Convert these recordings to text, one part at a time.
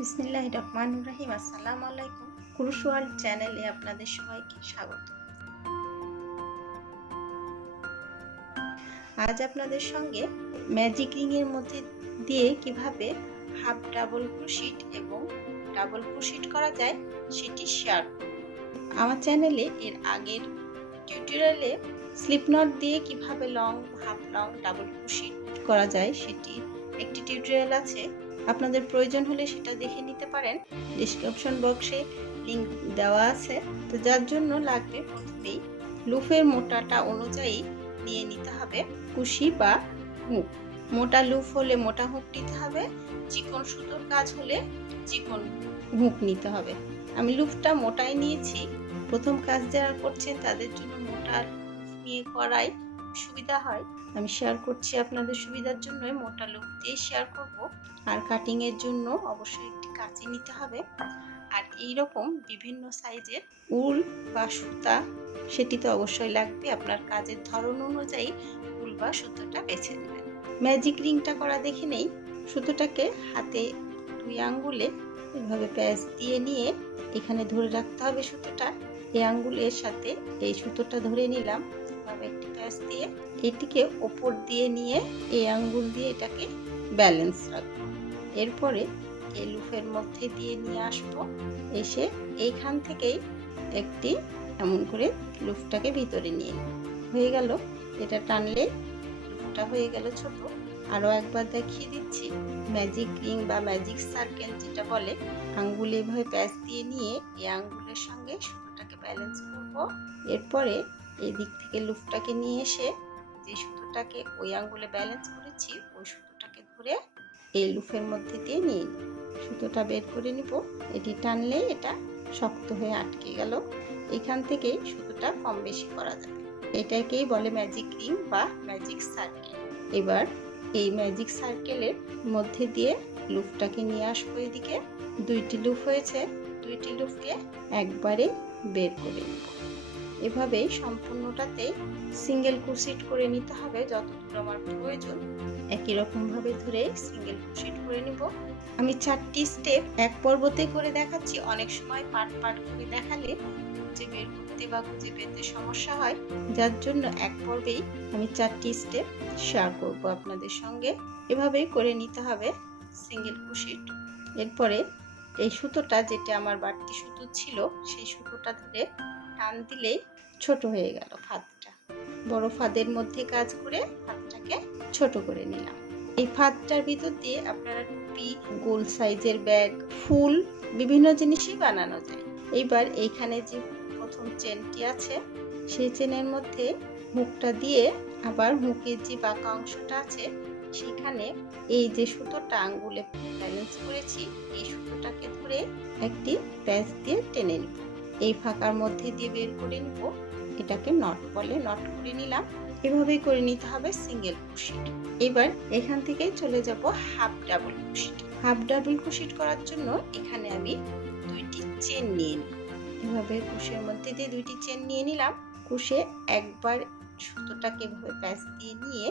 বিসমিল্লাহির রহমানির রহিম। আসসালামু আলাইকুম। ক্রোশ ওয়ার্ল্ড চ্যানেলে আপনাদের সবাইকে স্বাগত। আজ আপনাদের সঙ্গে ম্যাজিক রিং এর মধ্যে দিয়ে কিভাবে হাফ ডাবল ক্রোশেট এবং ডাবল ক্রোশেট করা যায় সেটি শেয়ার করব। আমার চ্যানেলে এর আগের টিউটোরিয়ালে স্লিপ নট দিয়ে কিভাবে long, half long, double crochet করা যায় সেটি একটি টিউটোরিয়াল আছে। আপনাদের প্রয়োজন হলে সেটা দেখে নিতে পারেন। ডেসক্রিপশন বক্সে লিংক দেওয়া আছে। তো যার জন্য লাগবে প্রথমেই লুফের মোটাটা অনুযায়ী নিয়ে নিতে হবে কুশি বা হুক। মোটা লুফ হলে মোটা হুক নিতে হবে, চিকন সুতোর কাজ হলে চিকন হুক নিতে হবে। আমি লুফটা মোটাই নিয়েছি। প্রথম কাজ যারা করছেন তাদের জন্য মোটা লুফ নিয়ে করাই সুবিধা হয়। আমি শেয়ার করছি আপনাদের সুবিধার জন্য মোটা লুফ দিয়ে শেয়ার করব। আর কাটিং এর জন্য অবশ্যই একটি কাঁচি নিতে হবে। আর এই রকম বিভিন্ন সাইজের উল বা সুতা সেটি তো অবশ্যই লাগবে। আপনার কাজের ধরন অনুযায়ী উল বা সুতোটা বেছে নেবেন। ম্যাজিক রিংটা করা দেখে নেই। সুতোটাকে হাতে 2 আঙ্গুলে এভাবে প্যাঁচ দিয়ে নিয়ে এখানে ধরে রাখতে হবে সুতোটা। এই আঙ্গুলের সাথে এই সুতোটা ধরে নিলাম, এভাবে একটি প্যাঁচ দিয়ে এটিকে ওপর দিয়ে নিয়ে এই আঙ্গুল দিয়ে এটাকে ব্যালেন্স রাখবো। এরপরে এই লুফের মধ্যে দিয়ে নিয়ে আসবো, এসে এইখান থেকেই একটি এমন করে লুফটাকে ভিতরে নিয়ে হয়ে গেল। এটা টানলে লুফটা হয়ে গেল ছোট। আরো একবার দেখিয়ে দিচ্ছি। ম্যাজিক রিং বা ম্যাজিক সার্কেল যেটা বলে, আঙ্গুলে এভাবে প্যাঁচ দিয়ে নিয়ে এই আঙ্গুলের সঙ্গে সুতোটাকে ব্যালেন্স করব। এরপরে এই দিক থেকে লুফটাকে নিয়ে এসে যে সুতোটাকে ওই আঙ্গুলে ব্যালেন্স করেছি ওই সুতোটাকে ধরে এই লুফের মধ্যে দিয়ে নিয়ে সুতোটা বের করে নিব। এটি টানলে এটা শক্ত হয়ে আটকে গেল। এখান থেকে সুতোটা কম বেশি করা যাবে। এটাকেই বলে ম্যাজিক রিং বা ম্যাজিক সার্কেল। এবার এই ম্যাজিক সার্কেলের মধ্যে দিয়ে লুফটাকে নিয়ে আসবো। এদিকে 2টি লুফ হয়েছে, 2টি লুফকে একবারে বের করে নিব। এভাবেই সম্পূর্ণটাতে সিঙ্গেল ক্রোশেট করে নিতে হবে যতদূর আমার প্রয়োজন। একই রকম ভাবে ধরে সিঙ্গেল ক্রোশেট করে নিব। আমি 4টি স্টেপ এক পর্বতে করে দেখাচ্ছি। অনেক সময় পার্ট পার্ট করে দেখালে খুঁজে বের করতে বা খুঁজে পেতে সমস্যা হয়, যার জন্য এক পর্বেই আমি 4টি স্টেপ শেয়ার করব আপনাদের সঙ্গে। এভাবেই করে নিতে হবে সিঙ্গেল ক্রোশেট। এরপরে এই সুতোটা যেটা আমার বাড়তি সুতো ছিল সেই সুতোটা ধরে টান দিলেই ছোট হয়ে গেল ফাঁদটা। বড় ফাঁদের মধ্যে কাজ করে ফাঁদটাকে ছোট করে নিলাম। এই ফাঁদটার ভিতর দিয়ে আপনারা টুপি, গোল সাইজের ব্যাগ, ফুল বিভিন্ন জিনিসই বানানো যায়। এইবার এইখানে যে প্রথম চেনটি আছে সেই চেনের মধ্যে হুকটা দিয়ে আবার হুকের যে বাঁকা অংশটা আছে সেখানে এই যে সুতোটা আঙ্গুলে ব্যালেন্স করেছি এই সুতোটাকে ধরে একটি প্যাঁচ দিয়ে টেনে নিব। এই ফাঁকার মধ্যে দিয়ে বের করে নিব। এটাকে নট বলে, নট করে নিলাম। এভাবেই করে নিতে হবে সিঙ্গেল ক্রোশেট। এবার এখান থেকে চলে যাব half double crochet. Half double crochet করার জন্য এখানে আমি 2টি চেন নিয়ে নিব। এভাবে ক্রোশের মধ্যে দিয়ে 2টি চেন নিয়ে নিলাম। ক্রোশে একবার সুতোটাকে এভাবে প্যাঁচ দিয়ে নিয়ে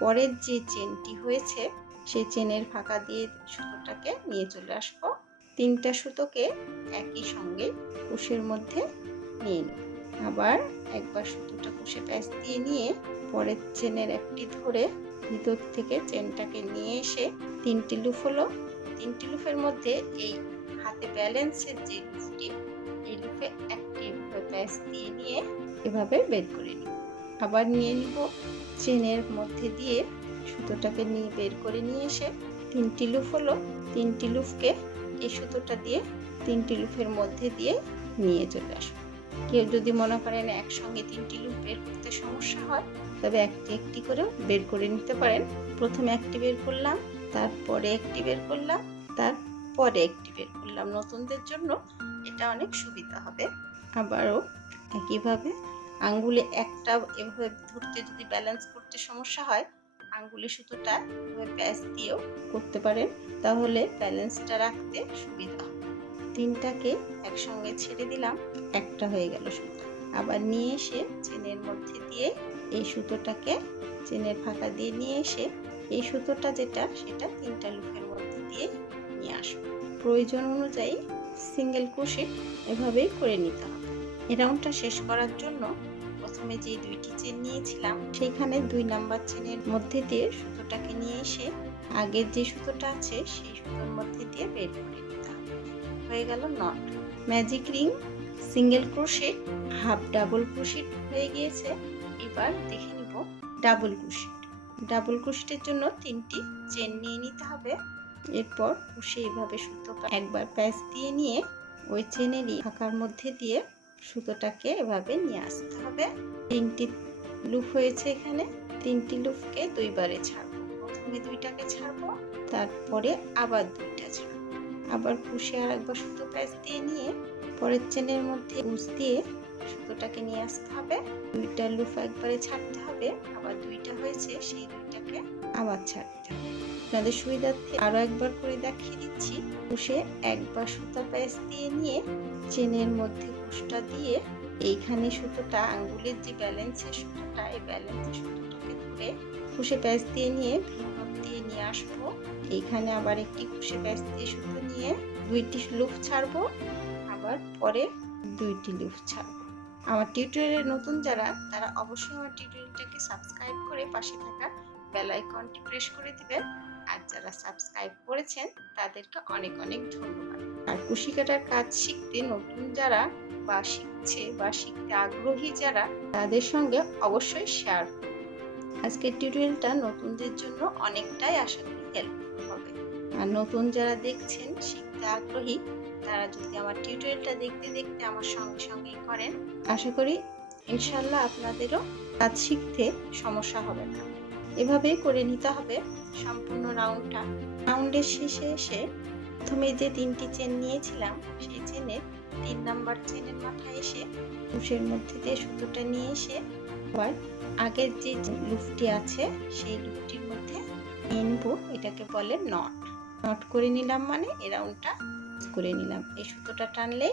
পরের যে চেনটি হয়েছে সেই চেনের ফাঁকা দিয়ে সুতোটাকে নিয়ে চলে আসবো। 3টা সুতোকে একই সঙ্গে ক্রোশের মধ্যে নিয়ে নিব। আবার একবার সুতোটা ক্রোশে প্যাঁচ দিয়ে নিয়ে পরের চেনের একটি ধরে ভিতর থেকে চেনটাকে নিয়ে এসে 3টি লুপ হলো। 3টি লুপের মধ্যে এই হাতে ব্যালেন্সের যে লুপটি এই লুপে একটি প্যাঁচ দিয়ে নিয়ে এভাবে বের করে নিব। আবার নিয়ে নিব চেনের মধ্যে দিয়ে সুতোটাকে নিয়ে বের করে নিয়ে এসে 3টি লুপ হলো। 3টি লুপকে এই সুতোটা দিয়ে 3টি লুপের মধ্যে দিয়ে নিয়ে চলে আসবো। কেউ যদি মনে করেন একসঙ্গে 3টি লুপ বের করতে সমস্যা হয় তবে একটি একটি করে বের করে নিতে পারেন। প্রথমে একটি বের করলাম, তারপরে একটি বের করলাম, তারপরে একটি বের করলাম। নতুনদের জন্য এটা অনেক সুবিধা হবে। আবারও একইভাবে আঙ্গুলে একটা এভাবে ধরতে যদি ব্যালেন্স করতে সমস্যা হয় আঙ্গুলে সুতোটা এভাবে প্যাঁচ দিয়েও করতে পারেন, তাহলে ব্যালেন্সটা রাখতে সুবিধা হবে। 3টাকে একসঙ্গে ছেড়ে দিলাম, একটা হয়ে গেল সুতো। আবার নিয়ে এসে চেনের মধ্যে দিয়ে এই সুতোটাকে চেনের ফাঁকা দিয়ে নিয়ে এসে এই সুতোটা যেটা সেটা 3টা লুপের মধ্যে দিয়ে নিয়ে আসবো। প্রয়োজন অনুযায়ী সিঙ্গেল ক্রোশেট এভাবেই করে নিতে হবে। এই রাউন্ডটা শেষ করার জন্য প্রথমে যে দুইটি চেন নিয়েছিলাম সেখানে 2 নাম্বার চেনের মধ্যে দিয়ে সুতোটাকে নিয়ে এসে আগের যে সুতোটা আছে সেই সুতোর মধ্যে দিয়ে বের করে নিতে হবে। হয়ে গেল not. Magic ring, single crochet, half double crochet হয়ে গিয়েছে। এবার দেখে নিব ডাবল ক্রোশেট। ডাবল ক্রোশেটের জন্য 3টি চেন নিয়ে নিতে হবে। এরপর কুশি এভাবে সুতো একবার প্যাচ দিয়ে নিয়ে ওই চেনেরই ফাঁকার মধ্যে দিয়ে সুতোটাকে এভাবে নিয়ে আসতে হবে। 3টি লুপ হয়েছে এখানে। 3টি লুপকে 2 বারে ছাড়বো। প্রথমে 2টাকে ছাড়বো, তারপরে আবার 2টা ছাড়বো। আবার কুশি আর একবার সুতো প্যাচ দিয়ে নিয়ে পরের চেনের মধ্যে কুচ দিয়ে সুতোটাকে নিয়ে আসতে হবে। 2টা লুপ একবারে ছাড়তে হবে, আবার 2টা হয়েছে সেই 2টাকে আবার ছাড়তে হবে। আপনাদের সুবিধার্থে আরো একবার করে দেখিয়ে দিচ্ছি। কুশে একবার সুতা প্যাচ দিয়ে নিয়ে চেনের মধ্যে কুশটা দিয়ে এইখানে সুতোটা আঙ্গুলের যে ব্যালেন্সের সুতোটা, এই ব্যালেন্সের সুতোটাকে ধরে কুশে প্যাচ দিয়ে নিয়ে ভিতর দিয়ে নিয়ে আসবো। এইখানে আবার একটি কুশে প্যাচ দিয়ে সুতো নিয়ে 2টি লুপ ছাড়বো, আবার পরে 2টি লুপ ছাড়বো। আমার টিউটোরিয়ালে নতুন যারা, তারা অবশ্যই আমার টিউটোরিয়ালটাকে সাবস্ক্রাইব করে পাশে থাকা বেল আইকনটি প্রেস করে দিবেন। আর যারা সাবস্ক্রাইব করেছেন তাদেরকে অনেক অনেক ধন্যবাদ। আর কুশি কাটার কাজ শিখতে নতুন যারা বা শিখছে বা শিখতে আগ্রহী যারা, তাদের সঙ্গে অবশ্যই শেয়ার করুন। আজকের টিউটোরিয়ালটা নতুনদের জন্য অনেকটাই আশা করি হেল্পফুল হবে। আর নতুন যারা দেখছেন, শিখতে আগ্রহী, তারা যদি আমার টিউটোরিয়ালটা দেখতে দেখতে আমার সঙ্গে সঙ্গেই করেন, আশা করি ইনশাল্লাহ আপনাদেরও কাজ শিখতে সমস্যা হবে না। এভাবেই করে নিতে হবে সম্পূর্ণ রাউন্ডটা। রাউন্ডের শেষে এসে প্রথমে যে 3টি চেন নিয়েছিলাম সেই চেনের 3 নাম্বার চেনের মাথায় এসে কুশের মধ্যে দিয়ে সুতোটা নিয়ে এসে আবার আগের যে লুপটি আছে সেই লুপটির মধ্যে নিয়ে নেব। এটাকে বলে নট। নট করে নিলাম মানে এই রাউন্ডটা করে নিলাম। এই সুতোটা টানলে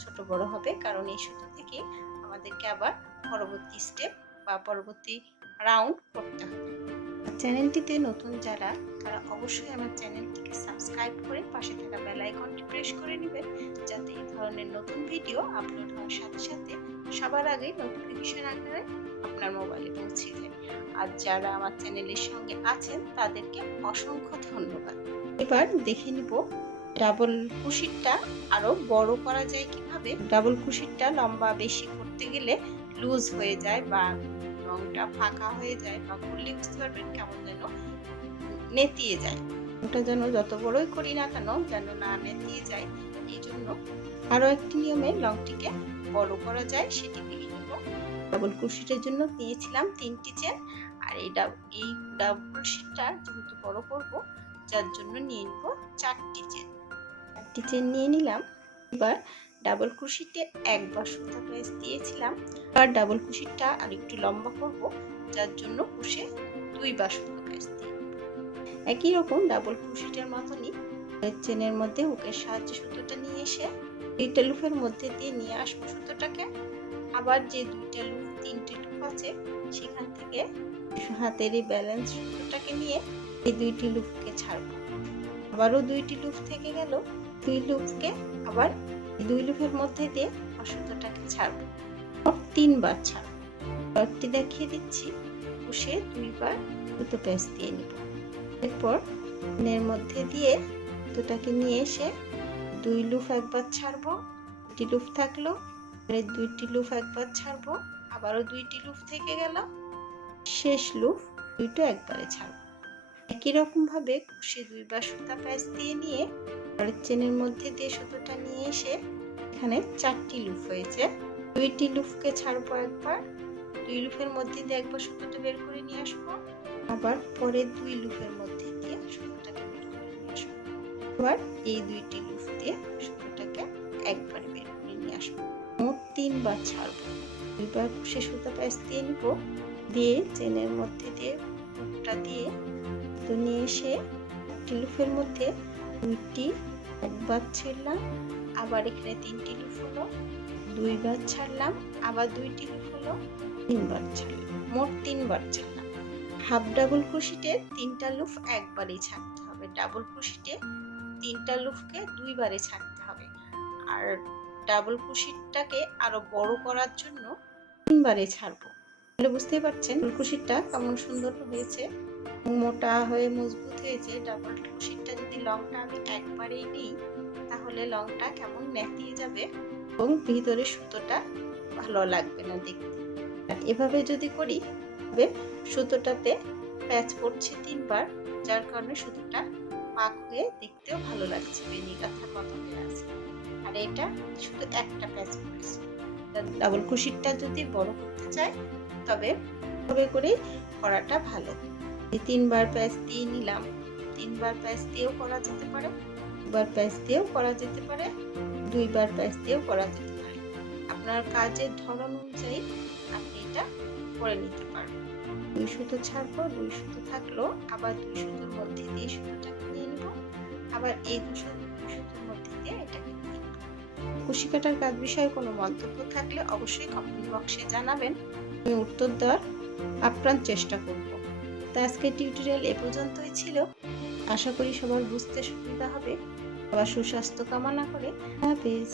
ছোট বড় হবে, কারণ এই সুতো থেকে আমাদেরকে আবার পরবর্তী স্টেপ বা পরবর্তী রাউন্ড করতে হবে। চ্যানেলটিতে নতুন যারা, তারা অবশ্যই আমার চ্যানেলটিকে সাবস্ক্রাইব করে পাশে থাকা বেল আইকনটি প্রেস করে নেবেন, যাতে এই ধরনের নতুন ভিডিও আপলোড হওয়ার সাথে সাথে সবার আগে নোটিফিকেশন আকারে আপনার মোবাইলে পৌঁছে যায়। আর যারা আমার চ্যানেলের সঙ্গে আছেন তাদেরকে অসংখ্য ধন্যবাদ। এবার দেখে নিব ডাবল কুশিটটা আরো বড় করা যায় কিভাবে। ডাবল কুশিটটা লম্বা বেশি করতে গেলে লুজ হয়ে যায় বা রংটা ফাঁকা হয়ে যায়, বা করলে বুঝতে পারবেন কেমন যেন নেতিয়ে যায়। ওটা যেন যত বড়ই করি না কেন যেন না নেতিয়ে যায়। এই জন্য আরো একটি নিয়মে লংটিকে বড় করা যায়, সেটি দেখে নেব। ডাবল ক্রোশেটের জন্য নিয়েছিলাম 3টি চেন, আর এই ডাবল ক্রোশেটটা যেহেতু বড় করব, যার জন্য নিয়ে নিব 4টি চেন। 4টি চেন নিয়ে নিলাম। এবার ডাবল ক্রোশেটে একবার সুতা প্যাচ দিয়েছিলাম, আর ডাবল ক্রোশেটটা আর একটু লম্বা করব, যার জন্য কুশে 2 বার সুতা প্যাচ দিয়ে একই রকম ডাবল ক্রোশেটের মতনই চেনের মধ্যে হুকের সাহায্যে সুতোটা নিয়ে এসে 2টা লুপের মধ্যে দিয়ে নিয়ে আসবো সুতোটাকে। আবার যে 2টা লুপ 3টে লুপ আছে সেখান থেকে হাতের এই ব্যালেন্স সুতোটাকে নিয়ে এই 2টি লুপকে ছাড়বো। আবারও 2টি লুপ থেকে গেল, 2 লুপকে আবার 2 লুপের মধ্যে দিয়ে সুতোটাকে ছাড়বো। 3 বার ছাড়বো। ডটটি দেখিয়ে দিচ্ছি। কুশে 2 বার সুতো প্যাচ দিয়ে নিব। এরপর এর মধ্যে দিয়ে সুতোটাকে নিয়ে এসে 2 লুপ একবার ছাড়বো। 2টি লুপ থাকলো, 2টি লুপ একবার ছাড়বো, আবারও 2টি লুপ থেকে গেল, শেষ লুপ 2টো একবারে ছাড়বো। একই রকম ভাবে কুশে 2 বার সুতা প্যাচ দিয়ে নিয়ে পরের চেনের মধ্যে দিয়ে সুতোটা নিয়ে এসে এখানে 4টি লুপ হয়েছে। 2টি লুপকে ছাড়বো একবার, 2 লুপের মধ্যে দিয়ে একবার সুতোটা বের করে নিয়ে আসবো, আবার পরের 2 লুপের মধ্যে দিয়ে সুতোটাকে বের করে নিয়ে আসবো। আবার এই 2টি লুপ দিয়ে সুতোটাকে একবার বের করে নিয়ে আসবো। মোট 3 বার ছাড়বো। 2 বার কুশে সুতা প্যাচ দিয়ে নিব, দিয়ে চেনের মধ্যে দিয়ে হুকটা দিয়ে তো নিয়ে এসে একটি লুপের মধ্যে 2টি একবার ছাড়লাম, আবার এখানে 3টি লুপ হলো, 2 বার ছাড়লাম, আবার 2টি লুপ হলো, 3 বার ছাড়লাম, মোট 3 বার ছাড়লাম। হাফ ডাবল ক্রোশেটে 3টা লুপ একবারই ছাড়তে হবে। ডাবল ক্রোশেটে 3টা লুপকে 2 বারে ছাড়তে হবে। আর ডাবল ক্রোশেটটাকে আরো বড় করার জন্য 3 বারে ছাড়বো। তাহলে বুঝতেই পারছেন ডাবল ক্রোশেটটা কেমন সুন্দর হয়েছে, মোটা হয়ে মজবুত হয়েছে। ডাবল ক্রোশেটটা যদি লংটা আমি একবারেই নিই তাহলে লংটা কেমন নেতিয়ে যাবে এবং ভিতরে সুতোটা ভালো লাগবে না দেখতে। আর এভাবে যদি করি তবে সুতোটাতে প্যাচ পড়ছে 3 বার, যার কারণে সুতোটা পাক হয়ে দেখতেও ভালো লাগছে, বেনি কাঁথার মতো হয়ে আছে। আর এটা শুধু একটা প্যাচ পড়েছে। ডাবল ক্রোশেটটা যদি বড় করতে চাই তবে এভাবে করে করাটা ভালো। 3 বার প্যাচ দিয়ে নিলাম, 3 বার প্যাচ দিয়েও করা যেতে পারে, 2 বার প্যাচ দিয়েও করা যেতে পারে, 2 বার প্যাচ দিয়েও করা যেতে পারে। আপনার কাজের ধরন অনুযায়ী আপনি এটা করে নিতে পারবেন। 2 সুতো ছাড়বো, 2 সুতো থাকলো, আবার 2 সুতোর মধ্যে দিয়ে সুতোটাকে নিয়ে নেব, আবার এই 2 সুতোর মধ্যে দিয়ে এটাকে নিয়ে নেব। কুশি কাটার কাজ বিষয়ে কোনো মন্তব্য থাকলে অবশ্যই কমেন্ট বক্সে জানাবেন, আমি উত্তর দেওয়ার আপ্রাণ চেষ্টা করব। তো আজকের টিউটোরিয়াল এ পর্যন্তই ছিল। আশা করি সবার বুঝতে সুবিধা হবে। সবার সুস্বাস্থ্য কামনা করে হাফেজ।